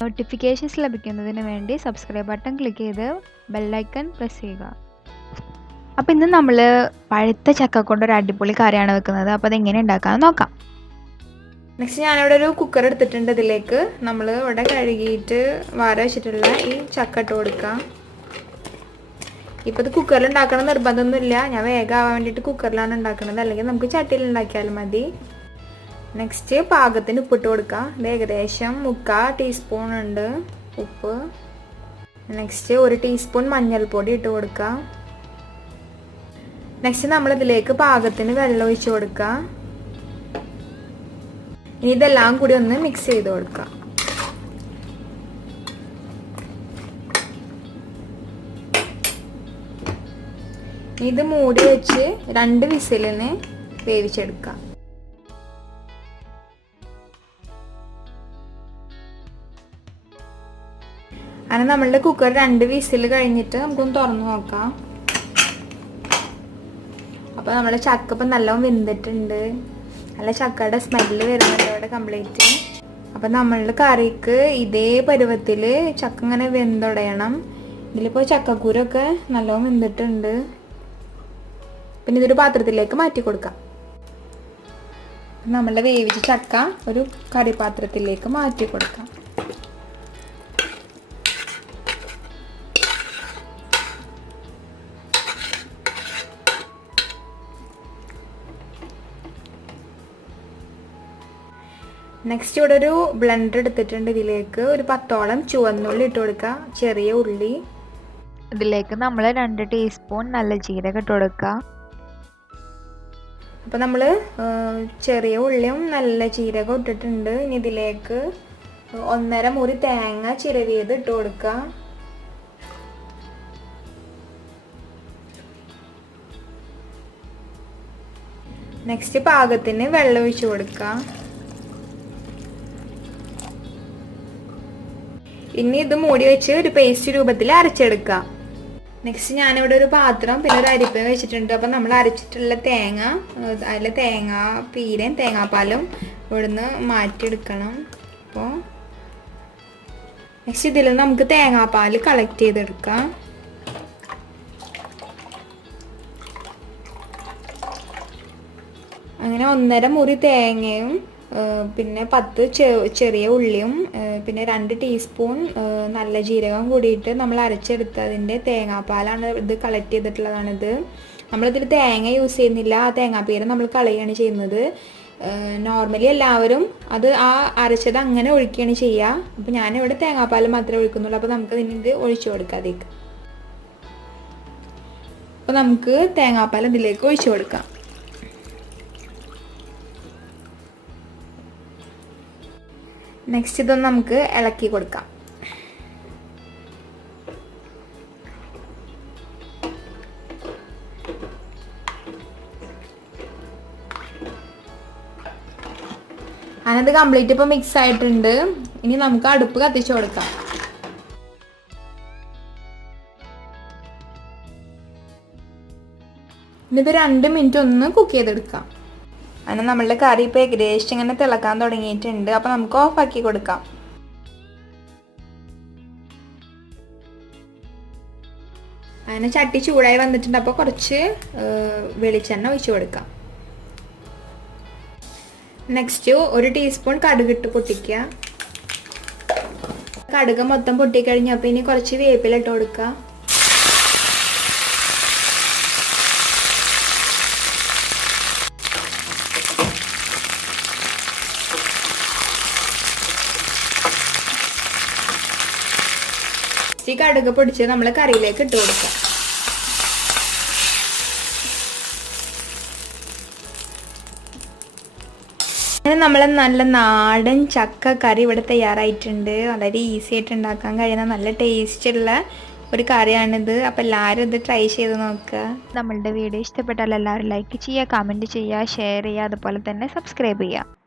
Notifications ലഭിക്കുന്നതിന് വേണ്ടി subscribe button click ചെയ്ത് ബെല്ലൈക്കൺ പ്രസ് ചെയ്യുക. അപ്പോൾ ഇന്ന് നമ്മൾ പഴുത്ത ചക്ക കൊണ്ടൊരു അടിപൊളി കറിയാണ് വെക്കുന്നത്. അപ്പോൾ അതെങ്ങനെ ഉണ്ടാക്കാമെന്ന് നോക്കാം. നെക്സ്റ്റ് ഞാനിവിടെ ഒരു കുക്കർ എടുത്തിട്ടുണ്ട്. ഇതിലേക്ക് നമ്മൾ ഇവിടെ കഴുകിയിട്ട് വാര വെച്ചിട്ടുള്ള ഈ ചക്ക ഇട്ട് കൊടുക്കാം. ഇപ്പോൾ ഇത് കുക്കറിൽ ഉണ്ടാക്കണം നിർബന്ധമൊന്നുമില്ല. ഞാൻ വേഗം ആവാൻ വേണ്ടിയിട്ട് കുക്കറിലാണ് ഉണ്ടാക്കുന്നത്, അല്ലെങ്കിൽ നമുക്ക് ചട്ടിയിൽ ഉണ്ടാക്കിയാലും മതി. നെക്സ്റ്റ് പാകത്തിന് ഉപ്പിട്ട് കൊടുക്കാം. ഇത് ഏകദേശം 3/4 ടീസ്പൂൺ ഉണ്ട് ഉപ്പ്. നെക്സ്റ്റ് 1 ടീസ്പൂൺ മഞ്ഞൾപ്പൊടി ഇട്ട് കൊടുക്കാം. നെക്സ്റ്റ് നമ്മളിതിലേക്ക് പാകത്തിന് വെള്ളം ഒഴിച്ച് കൊടുക്കാം. ഇനി ഇതെല്ലാം കൂടി ഒന്ന് മിക്സ് ചെയ്ത് കൊടുക്കാം. ഇത് മൂടി വെച്ച് 2 വിസിലിന് വേവിച്ചെടുക്കാം. അങ്ങനെ നമ്മളുടെ കുക്കർ 2 വിസിൽ കഴിഞ്ഞിട്ട് നമുക്കൊന്ന് തുറന്നു നോക്കാം. അപ്പോൾ നമ്മുടെ ചക്ക ഇപ്പം നല്ലോണം വെന്തിട്ടുണ്ട്. നല്ല ചക്കയുടെ സ്മെല്ല് വരുന്നുണ്ട് ഇവിടെ കംപ്ലീറ്റ്. അപ്പം നമ്മളുടെ കറിക്ക് ഇതേ പരുവത്തിൽ ചക്ക ഇങ്ങനെ വെന്തുടയണം. ഇതിലിപ്പോൾ ചക്കക്കൂരൊക്കെ നല്ലോണം വെന്തിട്ടുണ്ട്. പിന്നെ ഇതൊരു പാത്രത്തിലേക്ക് മാറ്റി കൊടുക്കാം. നമ്മളുടെ വേവിച്ച ചക്ക ഒരു കറി പാത്രത്തിലേക്ക് മാറ്റി കൊടുക്കാം. നെക്സ്റ്റ് ഇവിടെ ഒരു ബ്ലെൻഡർ എടുത്തിട്ടുണ്ട്. ഇതിലേക്ക് ഒരു 10ഓളം ചുവന്നുള്ളി ഇട്ട് കൊടുക്കുക, ചെറിയ ഉള്ളി. ഇതിലേക്ക് നമ്മൾ 2 ടീസ്പൂൺ നല്ല ജീരകം ഇട്ട് കൊടുക്കുക. അപ്പോൾ നമ്മൾ ചെറിയ ഉള്ളിയും നല്ല ജീരകം ഇട്ടിട്ടുണ്ട്. ഇനി ഇതിലേക്ക് 1.5 മുറി തേങ്ങ ചിരവിയത് ഇട്ട് കൊടുക്കുക. നെക്സ്റ്റ് പാകത്തിന് വെള്ളം ഒഴിച്ച് കൊടുക്കുക. ഇനി ഇത് മൂടി വെച്ച് ഒരു പേസ്റ്റ് രൂപത്തിൽ അരച്ചെടുക്കുക. നെക്സ്റ്റ് ഞാനിവിടെ ഒരു പാത്രം പിന്നെ ഒരു അരിപ്പ വെച്ചിട്ടുണ്ട്. അപ്പം നമ്മൾ അരച്ചിട്ടുള്ള തേങ്ങ, അതിൽ പീരയും തേങ്ങാപ്പാലും ഇവിടുന്ന് മാറ്റിയെടുക്കണം. അപ്പോൾ നെക്സ്റ്റ് ഇതിൽ നമുക്ക് തേങ്ങാപ്പാൽ കളക്ട് ചെയ്തെടുക്കാം. അങ്ങനെ 1.5 മുറി തേങ്ങയും പിന്നെ 10 ചെറിയ ഉള്ളിയും പിന്നെ 2 ടീസ്പൂൺ നല്ല ജീരകം കൂടിയിട്ട് നമ്മൾ അരച്ചെടുത്തതിൻ്റെ തേങ്ങാപ്പാലാണ് ഇത് കളക്ട് ചെയ്തിട്ടുള്ളതാണിത്. നമ്മളിതിൽ തേങ്ങ യൂസ് ചെയ്യുന്നില്ല, ആ തേങ്ങാപ്പീര നമ്മൾ കളയുകയാണ് ചെയ്യുന്നത്. നോർമലി എല്ലാവരും അത് ആ അരച്ചത് അങ്ങനെ ഒഴിക്കുകയാണ് ചെയ്യുക. അപ്പോൾ ഞാനിവിടെ തേങ്ങാപ്പാൽ മാത്രമേ ഒഴിക്കുന്നുള്ളൂ. അപ്പോൾ നമുക്ക് ഇതിന് ഒഴിച്ചു കൊടുക്കാം അതിലേക്ക്. അപ്പോൾ നമുക്ക് തേങ്ങാപ്പാൽ ഇതിലേക്ക് ഒഴിച്ചു കൊടുക്കാം. നെക്സ്റ്റ് ഇതൊന്ന് നമുക്ക് ഇളക്കി കൊടുക്കാം. അതിനകത്ത് കംപ്ലീറ്റ് ഇപ്പോൾ മിക്സ് ആയിട്ടുണ്ട്. ഇനി നമുക്ക് അടുപ്പ് കത്തിച്ചു കൊടുക്കാം. ഇനിയിപ്പോൾ 2 മിനിറ്റ് ഒന്ന് കുക്ക് ചെയ്തെടുക്കാം. അങ്ങനെ നമ്മളുടെ കറി ഇപ്പോൾ ഏകദേശം ഇങ്ങനെ തിളക്കാൻ തുടങ്ങിയിട്ടുണ്ട്. അപ്പോൾ നമുക്ക് ഓഫാക്കി കൊടുക്കാം. അങ്ങനെ ചട്ടി ചൂടായി വന്നിട്ടുണ്ട്. അപ്പോൾ കുറച്ച് വെളിച്ചെണ്ണ ഒഴിച്ചു കൊടുക്കാം. നെക്സ്റ്റ് 1 ടീസ്പൂൺ കടുകിട്ട് പൊട്ടിക്കുക. കടുക് മൊത്തം പൊട്ടിക്കഴിഞ്ഞപ്പോൾ ഇനി കുറച്ച് വേപ്പില ഇട്ട് കൊടുക്കുക. ഈ കടുക് പൊടിച്ച് നമ്മൾ കറിയിലേക്ക് ഇട്ട് കൊടുക്കാം. അങ്ങനെ നമ്മൾ നല്ല നാടൻ ചക്ക കറി ഇവിടെ തയ്യാറായിട്ടുണ്ട്. വളരെ ഈസി ആയിട്ട് ഉണ്ടാക്കാൻ കഴിയുന്ന നല്ല ടേസ്റ്റുള്ള ഒരു കറിയാണിത്. അപ്പോൾ എല്ലാവരും ഇത് ട്രൈ ചെയ്ത് നോക്കുക. നമ്മളുടെ വീഡിയോ ഇഷ്ടപ്പെട്ടാൽ എല്ലാവരും ലൈക്ക് ചെയ്യുക, കമൻറ്റ് ചെയ്യുക, ഷെയർ ചെയ്യുക, അതുപോലെ തന്നെ സബ്സ്ക്രൈബ് ചെയ്യുക.